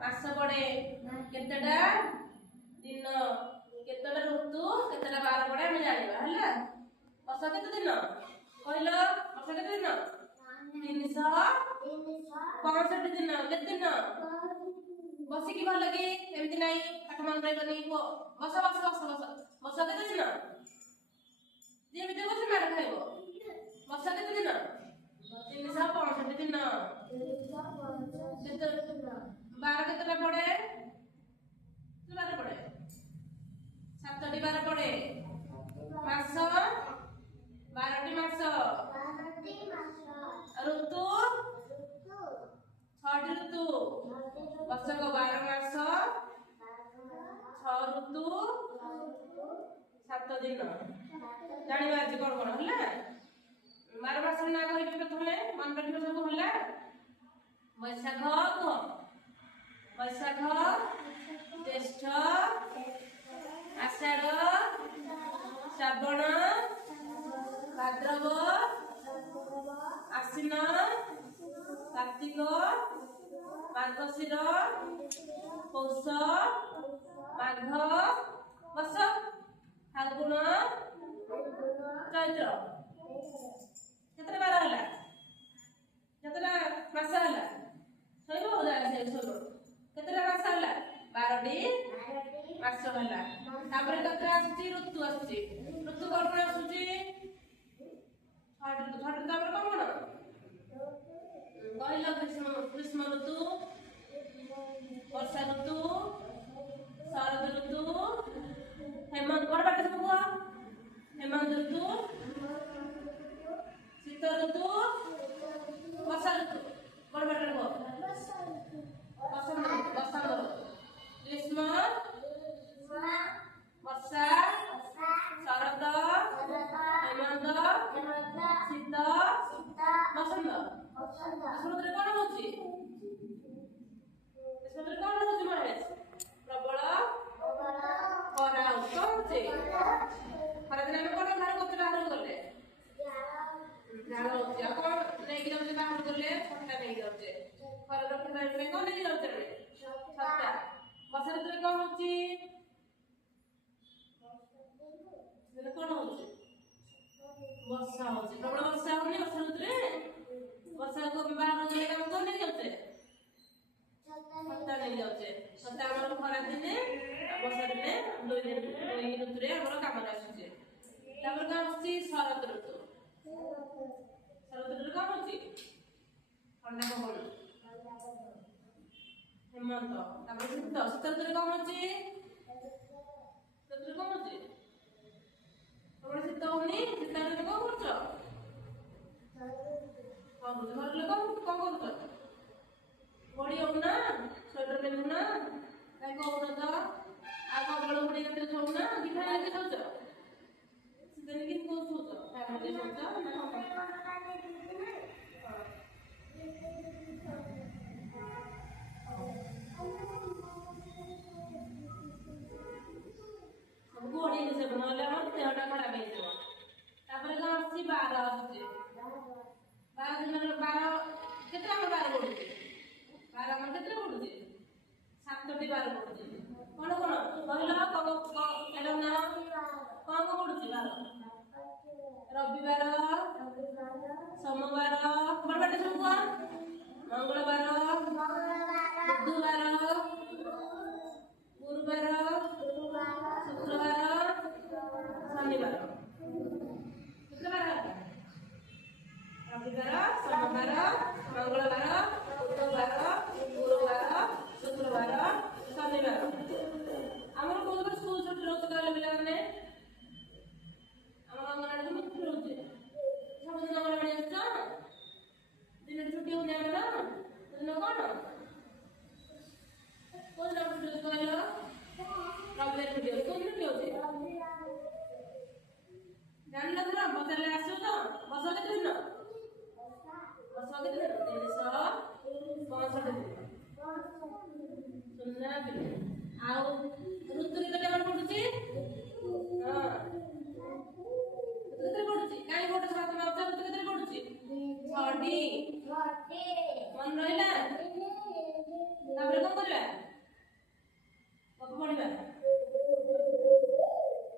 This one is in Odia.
ମାସ ପଡେ କେତେଟା ଦିନ କେତେଟା ଋତୁ କେତେଟା ବାର ପଡେ ଆମେ ଜାଣିବା ହେଲା। ବର୍ଷ କେତେ ଦିନ କହିଲ? ବର୍ଷ କେତେ ଦିନ? 365 ଦିନ। କେତେ ଦିନ? ବସିକି ଭଲ କି ଏମିତି ନାହିଁ ପାଠ ମନେ ରହିବନି। କୁହ ବସ ବସ ବସ ବସ। ବର୍ଷ କେତେ ଦିନ? ଯେମିତି ବସ ମାଡ଼ ଖାଇବ। ବର୍ଷ କେତେ ଦିନ? 365 ଦିନ। ବାର କେତେଟା ପଡେ? ବାର ପଡେ 7ଟି ବାର ପଡେ। ମାସ 12ଟି ମାସ। ଋତୁ 6ଟି ଋତୁ। ବର୍ଷକ 12 ମାସ 6 ଋତୁ 7 ଦିନ। ଜାଣିବା ଆଜି କଣ କଣ ହେଲା? 12 ମାସର ନାଁ କହିବି ପ୍ରଥମେ ମନେ ରଖିବ ସବୁ ହେଲା। ବୈଶାଖ କୁହ। ବୈଶାଖ, ଜ୍ୟେଷ୍ଠ, ଆଷାଢ, ଶ୍ରାବଣ, ଭାଦ୍ରବ, ଆଶ୍ଵିନ, କାର୍ତ୍ତିକ, ମାର୍ଗଶିର, ପୌଷ, ମାଘ, ବର୍ଷ, ଫାଲ୍ଗୁଣ, ଚୈତ୍ର। କେତେଟା ବାର ହେଲା? କେତେଟା ମାସ ହେଲା? ଶୋଇବ ଶୋଇବ। କେତେଟା ମାସ ହେଲା? 12ଟି ମାସ ହେଲା। ତାପରେ କେତେଟା ଆସୁଛି? ଋତୁ ଆସୁଛି। ଋତୁ କଣ କଣ ଆସୁଛି? 6ଟି ଋତୁ। 6ଟି ଋତୁ ତାପରେ କଣ କଣ କହିଲ? ଗ୍ରୀଷ୍ମ ଋତୁ, ବର୍ଷା ଋତୁ, ଶରତ ଋତୁ, ହେମନ୍ତ ବଡ ପାଟି ସବୁ କୁହ। ହେମନ୍ତ ଋତୁ, ଶୀତ ଋତୁ, ବର୍ଷା ଋତୁ ବଡ ପାଟିରେ କୁହ। ବସନ୍ତ ଋତୁ, ବସନ୍ତ ଋତୁ, ଗ୍ରୀଷ୍ମ, ବର୍ଷା, ଶରତ, ହେମନ୍ତ, ଶୀତ, ବସନ୍ତ। ଗ୍ରୀଷ୍ମଋତୁରେ କଣ ହଉଛି? ଗ୍ରୀଷ୍ମଋତୁରେ କଣ ହଉଛି ମହେଶ? ପ୍ରବଳ ଖରା ହଉଛି। କଣ ହଉଛି? ଖରାଦିନେ ଆମେ କଣ ବାହାର କରୁଛେ? ବାହାରକୁ ଗଲେ ଝାଳ ହଉଛି। ଆଉ କଣ ନେଇକି ଯାଉଛେ ବାହାରକୁ ଗଲେ? ଛତା ନେଇକି ଯାଉଛେ। ଖରା ରକ୍ଷା ପାଇବା ପାଇଁ କଣ ନେଇକି ଯାଉଛେ? ଛତା। ବର୍ଷା ଋତୁରେ କଣ ହଉଛି? କଣ ହଉଛି? ବର୍ଷା ହଉଛି। ପ୍ରବଳ ବର୍ଷା ହଉନି ବର୍ଷା ଋତୁରେ? ବର୍ଷାକୁ ଆମେ ବାହାରକୁ ଗଲେ ଆମେ କଣ ନେଇକି ଯାଉଛେ? ଛତା ନେଇକି ଯାଉଛେ। ଛତା ଆମର ଖରା ଦିନେ ବର୍ଷା ଦିନେ ଦୁଇ ଋତୁରେ ଆମର କାମରେ ଆସୁଛି। ତାପରେ କଣ ଆସୁଛି? ଶରତ ଋତୁ। ଶରତ ଋତୁରେ କଣ ହଉଛି? ଥଣ୍ଡା ପବନ। ହେମନ୍ତ। ତାପରେ ଶୀତ। ଶୀତ ଋତୁରେ କଣ ହଉଛି? ଶୀତ ଋତୁରେ କଣ ହଉଛି? ତମର ଶୀତ ହଉନି? ଶୀତ ଋତୁରେ କଣ କରୁଛ? ଘର ଲୋକ କଣ କରୁଛ? ଘୋଡ଼ି ହଉନା? ସ୍ୱେଟର ପିନ୍ଧୁନା? କାହିଁ କହୁନ ତ? ଆଉ କବଳ ଘୋଡ଼ି କେତେ ଶୋଉନା? କି ଫ୍ୟାନ୍ ଲଗେଇ ଶୋଉଛ? ଶୀତ ଦିନେ କେମିତି ଶୋଉଛ? ଫ୍ୟାନ୍ ଲଗେଇ ଶୋଉଛ ନା କଣ? ସବୁ ଘୋଡ଼ିକି ଶୋଇବ ନହେଲେ ଆମର ଦେହଟା ଖରାପ ହେଇଯିବ। ତାପରେ କଣ ଆସୁଛି? ବାର ଆସୁଛି। 12 ଦିନରେ 12 କେତେ ଆମର ବାର ପଡୁଛି? ବାର ଆମର କେତେ ପଡୁଛି? 7ଟି ବାର ପଡୁଛି। କଣ କଣ କହିଲ? ହେଲା ନା? କଣ କଣ ପଡୁଛି ବାର? ରବିବାର, ସୋମବାର, ବଡ ପାଟି ସବୁ କୁହ। ମଙ୍ଗଳବାର, ବୁଧବାର, ଗୁରୁବାର, ଶୁକ୍ରବାର, ଶନିବାର। କେତେ ବାର ହେଲା? ରବିବାର, ସୋମବାର, ମଙ୍ଗଳବାର, ବୁଧବାର, ଗୁରୁବାର, ଶୁକ୍ରବାର, ଶନିବାର। ଆମର କୋଉ ଦିନ ସ୍କୁଲ ଛୁଟି ରହୁଛି କହିଲେ ପିଲାମାନେ? ଆମର ଅଙ୍ଗନବାଡି ଛୁଟି ରହୁଛି। ସବୁଦିନ ଅଙ୍ଗନବାଡି ଆସୁଛ? ଦିନରେ ଛୁଟି ହଉନି ଆମର? ସେଦିନ କଣ? କୋଉ ଦିନ ଛୁଟି ହଉଛି କହିଲ? ରବିବାର ଛୁଟି ହଉଛି। କୋଉ ଦିନ ଛୁଟି ହଉଛି? ଜାଣିଲ ତ? ପଚାରିଲେ ଆସିବ ତ? ବର୍ଷ କେତେ ଦିନ? ବର୍ଷ କେତେ ଦିନ? 365 ଦିନ। ସୁନା ପିଲା। ଆଉ ଋତୁ କେତେଟା ବାର ପଡୁଛି? ହଁ କେତେ ପଡୁଛି? କାହିଁ ଗୋଟେ 7 ମାସ ଋତୁ କେତେ ପଡୁଛି? 6ଟି। ମନେ ରହିଲା? ତାପରେ କଣ କରିବା? ଗପ ପଢିବା।